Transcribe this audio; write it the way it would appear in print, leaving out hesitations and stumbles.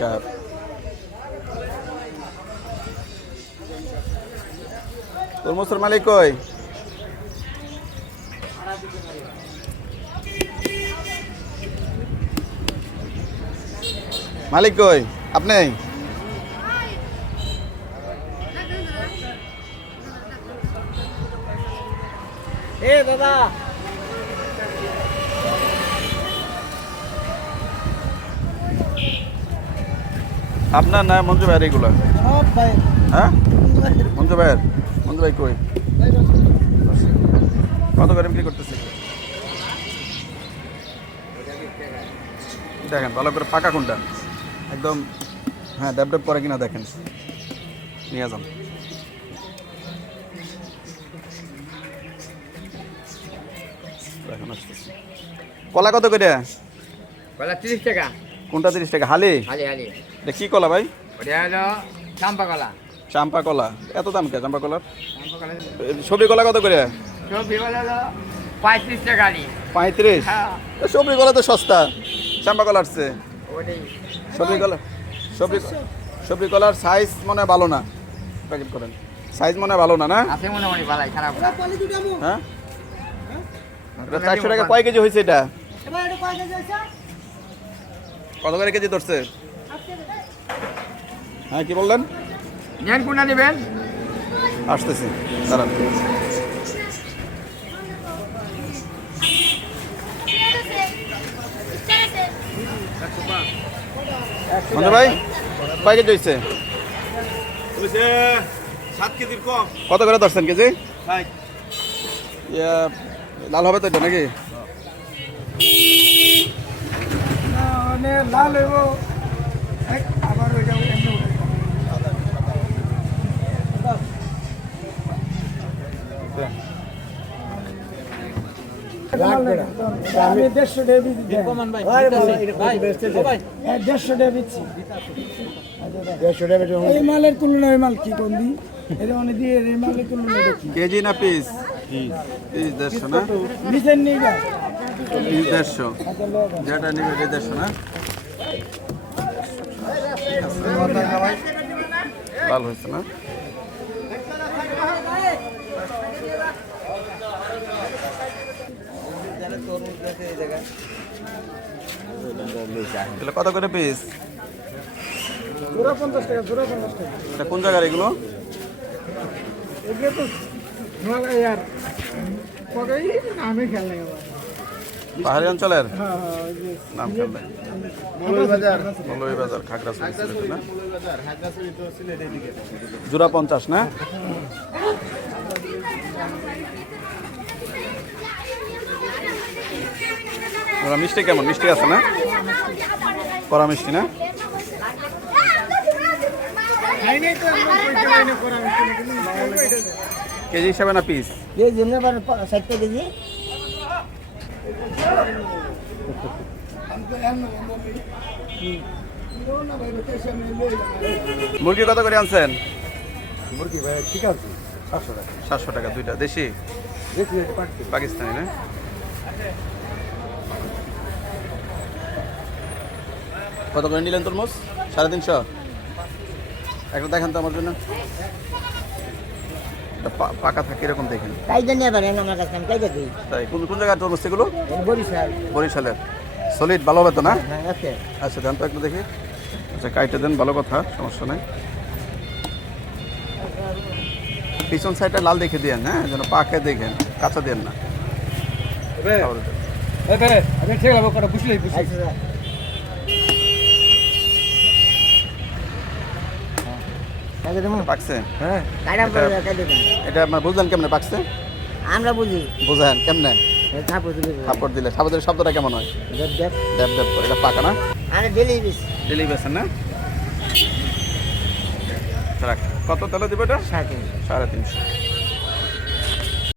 Cup. তরমুজের মালিক কই? মালিক কই? আপনি? এ দাদা আপনার না মঞ্জু ভাইয়ের এগুলো? সব ভাই হ্যাঁ মঞ্জু ভাইয়ের। মঞ্জু ভাই কই? কত করে বিক্রি করতেছে? দেখেন ভালো করে পাকা কোনটা একদম। হ্যাঁ ড্যাব ড্যাব করে কিনা দেখেন, নিয়ে যান। এখন আসতেছি। কলা কত করে? কলা 30 টাকা। কোনটা 30 টাকা? হালি? হালি হালি। এটা কি কলা ভাই? ওটা হলো চাম্পা কলা। চাম্পা কলা। এত দাম কে চাম্পা কলার? চাম্পা কলা সবজি কলা কত করে? সবজি কলা হলো 35 টাকা আলি। 35? হ্যাঁ সবজি কলা তো সস্তা, চাম্পা কলার চেয়ে। ওটাই। সবজি কলা, সবজি কলার সাইজ মনে হয় ভালো না। প্যাকেট করেন, সাইজ মনে হয় ভালো না। না আছে মনে হয় ভালাই খারাপ না। হ্যাঁ এটা 400 টাকা। কয় কেজি হয়েছে এটা? কত করে কেজি ধরছে? হ্যাঁ কি বললেন? নেন কোনটা নেবেন? আসতেছি দাঁড়ান। মঞ্জু ভাই কয় কেজি হয়েছে? 7 কেজির কম। কত করে ধরছেন কেজি? 60। ইয়া, লাল হবে তো এটা নাকি? লাল হইব আবার ওইটা এমনি আমি 150 টাকা দিচ্ছি। এই মালের তুলনায় ওই মাল কি কম দিই? এটা মানে দিয়ে এই মালের তুলনায় দেখি কেজি না পিস? পিস 150 না? নিচের নিয়ে পিস 150, যেটা নিবে এটা 150 না? লাল হয়েছে না? এগুলো কত করে পিস? জোড়া 50 টাকা, জোড়া 50 টাকা। এটা কোন জায়গার এগুলো? এগুলো তো ভালো ইয়ার পরে আমি খেল নাই আবার। পাহাড়ি অঞ্চলের হ্যাঁ হ্যাঁ ওই যে নাম খেল নাই। মৌলভীবাজার খাগড়াছড়ি সিলেটে না? জোড়া 50 না? ওরা মিষ্টি কেমন? মিষ্টি আছে না? কড়া মিষ্টি না? নাই নাই তো আমরা কইতে পারি না করা কেজি হিসাবে না পিস? এই যেমনে পারে 60 কেজি মুরগি কত করে আনছেন? মুরগি ভাই ঠিক আছে 700 টাকা। 700 টাকা দুইটা। দেশি? দেখি পাকিস্তানি না? কত করে নিলেন তরমুজ? 350? একটা দেখান তো আমার জন্য। এটা পাকা থাকে এরকম দেখেন। কাইদা নিয়ে পারেন আমার কাছে আমি কাইদা কই তাই কোন কোন জায়গায় তরমুজ এগুলো? বরিশাল। বরিশালের। সলিড ভালো হবে তো না? হ্যাঁ আছে। আচ্ছা দেন তো একটু দেখি। আচ্ছা কাইটে দেন, ভালো কথা, সমস্যা নাই। পিছন সাইডটা লাল দেখে দিয়েন, হ্যাঁ যেন পাকে দেখেন, কাঁচা দেন না। আমি ঠিক লাগবে কটা বুঝলেই বুঝলি। আচ্ছা কাইদা দেবো। পাকছে? হ্যাঁ কাইদা করে কাইদা দেন। এটা আপনার বুঝলেন কেমনে পাকছে? আমরা বুঝি বুঝেন কেমনে? থাপড় দিলে থাপ্পড় দিলে সাপড়ের শব্দটা কেমন হয়? দেব দেব ড্যাব ড্যাব করে। এটা পাকা না? আরে ডেলি বিস ডেলি বেছেন না? রাখ। কত তাহলে দেবে এটা? 3.5 350।